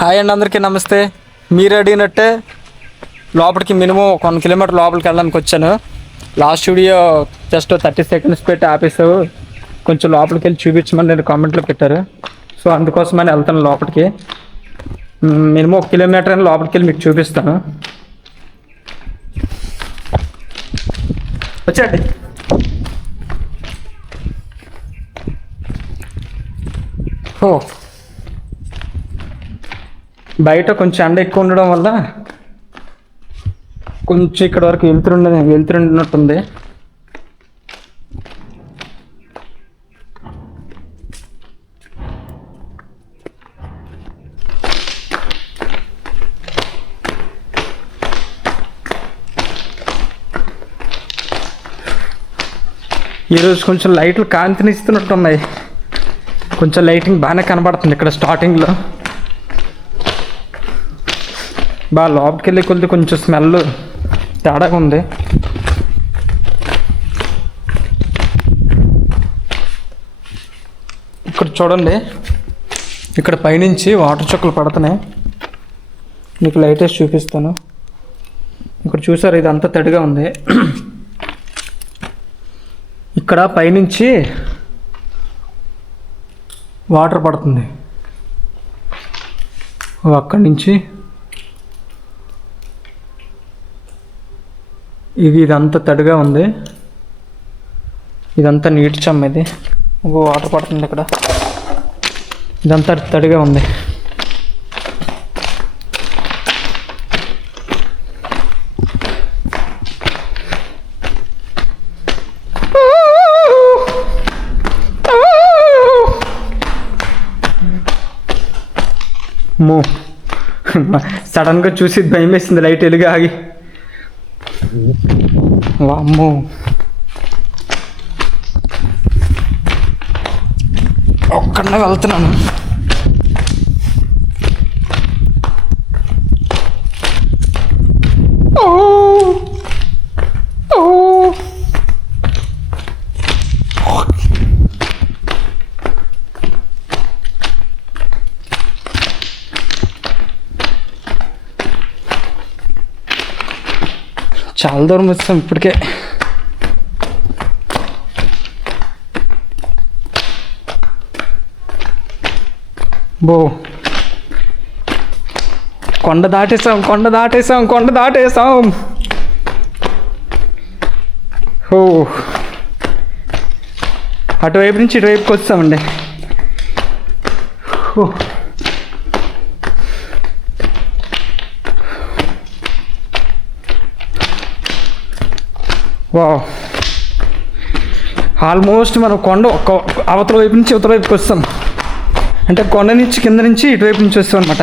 Hi అండి, అందరికీ నమస్తే. మీరు అడిగినట్టే లోపలికి మినిమం 1 కిలోమీటర్ లోపలికి వెళ్ళడానికి వచ్చాను. లాస్ట్ వీడియో జస్ట్ 30 సెకండ్స్ పెట్టి ఆపేసావు, కొంచెం లోపలికి వెళ్ళి చూపించమని నేను కామెంట్లో పెట్టారు. సో అందుకోసమని వెళ్తాను లోపలికి. మినిమం 1 కిలోమీటర్ అని లోపలికి వెళ్ళి మీకు చూపిస్తాను. వచ్చేయండి. ఓ, బయట కొంచెం ఎండ ఎక్కువ ఉండడం వల్ల కొంచెం ఇక్కడ వరకు వెళ్తురున్నట్టుంది. ఈరోజు కొంచెం లైట్లు కాంతినిస్తున్నట్టున్నాయి. కొంచెం లైటింగ్ బాగానే కనబడుతుంది ఇక్కడ స్టార్టింగ్లో. బాగా లోపలికి వెళ్ళి కొద్ది కొంచెం స్మెల్ తేడాగా ఉంది. ఇక్కడ చూడండి, ఇక్కడ పైనుంచి వాటర్ చుక్కలు పడుతున్నాయి. మీకు లైట్ వేసి చూపిస్తాను. ఇక్కడ చూసారు, ఇది అంతా తడిగా ఉంది. ఇక్కడ పైనుంచి వాటర్ పడుతుంది. అక్కడి నుంచి ఇదంతా తడిగా ఉంది. ఇదంతా నీటి చెమ్మ. ఇది వాటర్ పడుతుంది. ఇక్కడ ఇదంతా తడిగా ఉంది. సడన్గా చూసి భయం వేసింది, లైట్ వెలుగు ఆగి. వామ్మో, ఒక్కడనే వెళ్తున్నాను. చాలా దూరం వచ్చాం ఇప్పటికే. బో, కొండ దాటేసాం. ఓ, అటువైపు నుంచి ఇటువైపుకి వచ్చామండి. వావ్, ఆల్మోస్ట్ మనం కొండ అవతల వైపు నుంచి ఇవతల వైపుకి వస్తాం. అంటే కొండ నుంచి కింద నుంచి ఇటువైపు నుంచి వస్తాం అనమాట.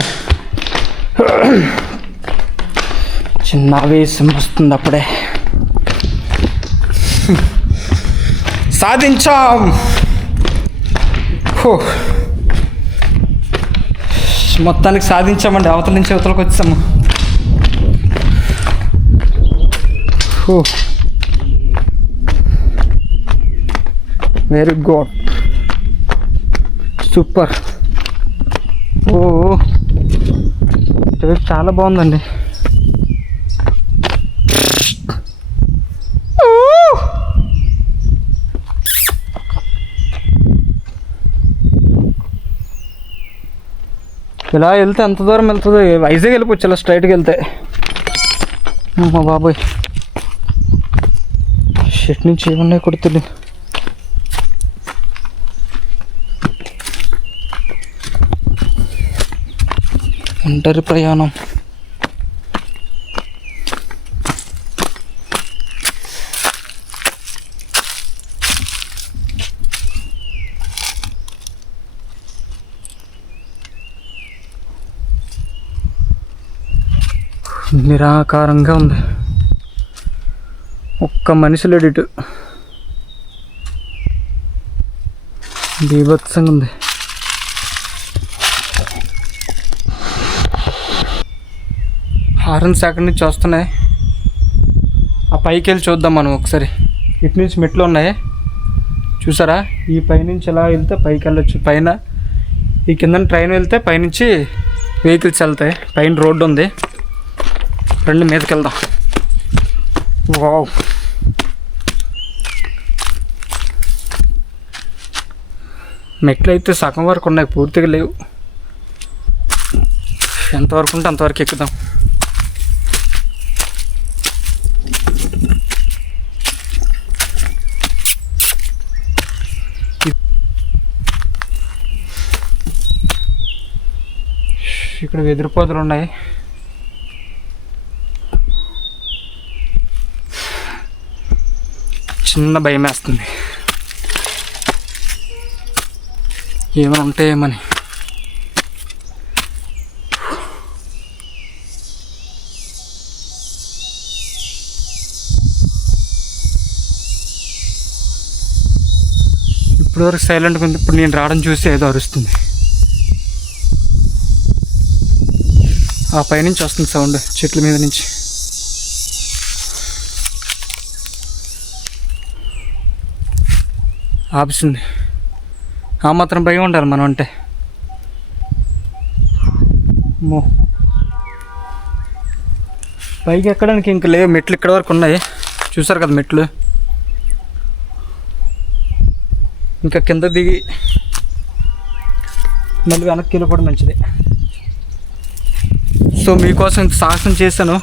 చిన్న ఆవేశం వస్తుంది అప్పుడే. సాధించాం. మొత్తానికి సాధించామండి. అవతల నుంచి అవతలకు వచ్చాము. Very good, super. ఓ, ఇటువైపు చాలా బాగుందండి. ఇలా వెళ్తే ఎంత దూరం వెళ్తుందో, వైజాగ్ వెళ్ళిపోవచ్చు ఇలా స్ట్రైట్గా వెళ్తే. మా బాబోయ్, షెట్ నుంచి ఏమన్నాయి కొడుతుంది. ఒంటరి ప్రయాణం. నిరాకారంగా ఉంది. ఒక్క మనిషి లేడు ఇటు. బీభత్సంగా ఉంది. హారన్స్ అక్కడి నుంచి వస్తున్నాయి. ఆ పైకి వెళ్ళి చూద్దాం మనం ఒకసారి. ఇటు నుంచి మెట్లు ఉన్నాయి చూసారా, ఈ పైనుంచి ఎలా వెళ్తే పైకి వెళ్ళొచ్చు. పైన ఈ కింద ట్రైన్ వెళ్తే పైనుంచి వెహికల్స్ వెళ్తాయి. పైన రోడ్డు ఉంది, రెండు మీదకి వెళ్దాం. వావ్, మెట్లు అయితే సగం వరకు ఉన్నాయి, పూర్తిగా లేవు. ఎంతవరకు ఉంటే అంతవరకు ఎక్కుదాం. ఇక్కడ వెదురు పొదలు ఉన్నాయి. చిన్న భయం వేస్తుంది, ఏమైనా ఉంటాయేమని. ఇప్పటివరకు సైలెంట్గా ఉంది, ఇప్పుడు నేను రావడం చూసి ఏదో అరుస్తుంది. ఆ పైనుంచి వస్తుంది సౌండ్, చెట్ల మీద నుంచి. ఆపిస్తుంది. ఆ మాత్రం భయం ఉండాలి మనం అంటే. పైకి ఎక్కడానికి ఇంక లేవు, మెట్లు ఇక్కడ వరకు ఉన్నాయి. చూసారు కదా మెట్లు. ఇంకా కింద దిగి మళ్ళీ వెనక్కి వెళ్ళిపోవడం మంచిది. సో మీకోసం ఇంత సాహసం చేశాను.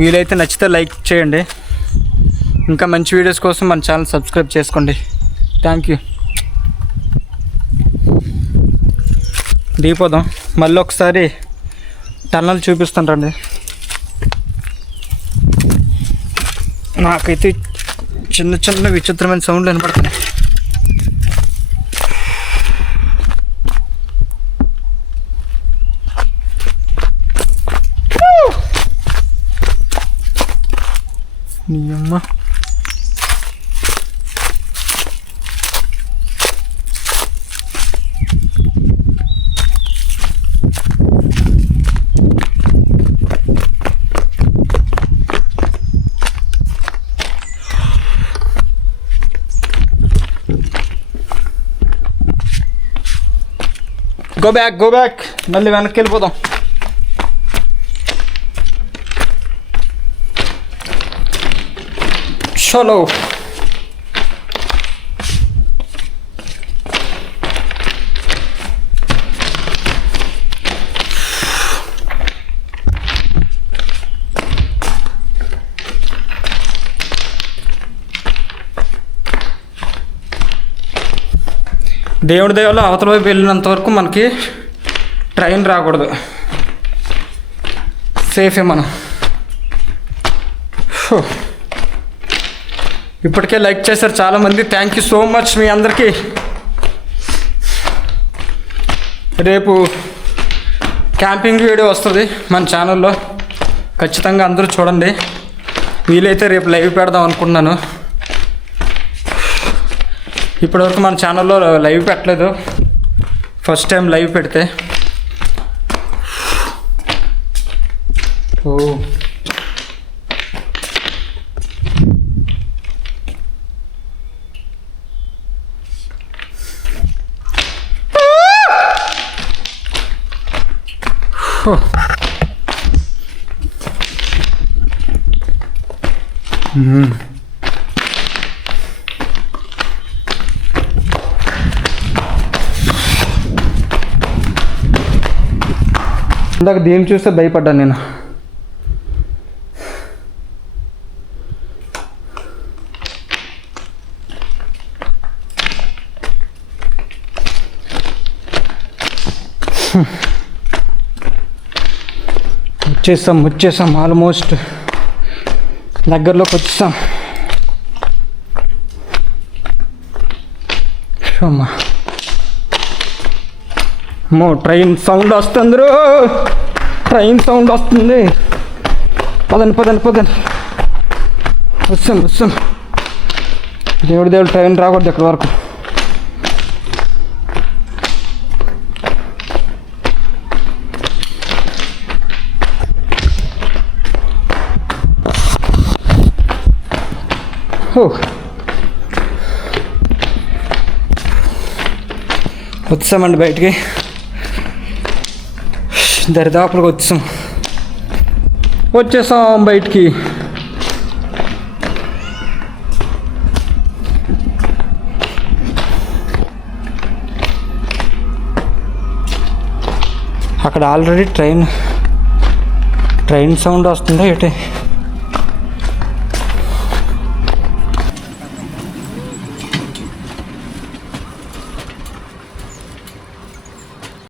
వీలైతే నచ్చితే లైక్ చేయండి. ఇంకా మంచి వీడియోస్ కోసం మన ఛానల్ సబ్స్క్రైబ్ చేసుకోండి. Thank you. దిగిపోదాం. మళ్ళీ ఒకసారి టన్నల్ చూపిస్తాను రండి. నాకైతే చిన్న చిన్న విచిత్రమైన సౌండ్లు వినపడుతున్నాయి. నీ అమ్మ, గో బ్యాక్. మళ్ళీ వెనక్కి వెళ్ళిపోదాం. చలో. దేవుడి దయవల్ల అవతల వైపు వెళ్ళినంత వరకు మనకి ట్రైన్ రాకూడదు, సేఫే మనం. ఇప్పటికే లైక్ చేశారు చాలామంది, థ్యాంక్ యూ సో మచ్ మీ అందరికీ. రేపు క్యాంపింగ్ వీడియో వస్తుంది మన ఛానల్లో, ఖచ్చితంగా అందరూ చూడండి. వీలైతే రేపు లైవ్ పెడదాం అనుకున్నాను. ఇప్పటివరకు మన ఛానల్లో లైవ్ పెట్టలేదు, ఫస్ట్ టైం లైవ్ పెడితే. ఓ ఇందాక దీన్ని చూస్తే భయపడ్డాను నేను. వచ్చేసాం ఆల్మోస్ట్ దగ్గరలోకి వచ్చేసాం. అమ్మో, ట్రైన్ సౌండ్ వస్తుంది, ట్రైన్ సౌండ్ వస్తుంది. పదండి. వస్తాం. దేవుడు ట్రైన్ రాకూడదు ఎక్కడి వరకు. వచ్చామండి బయటికి. దరిదాపులకు వచ్చేసాం బయటికి. అక్కడ ఆల్రెడీ ట్రైన్ సౌండ్ వస్తుందా ఏంటి?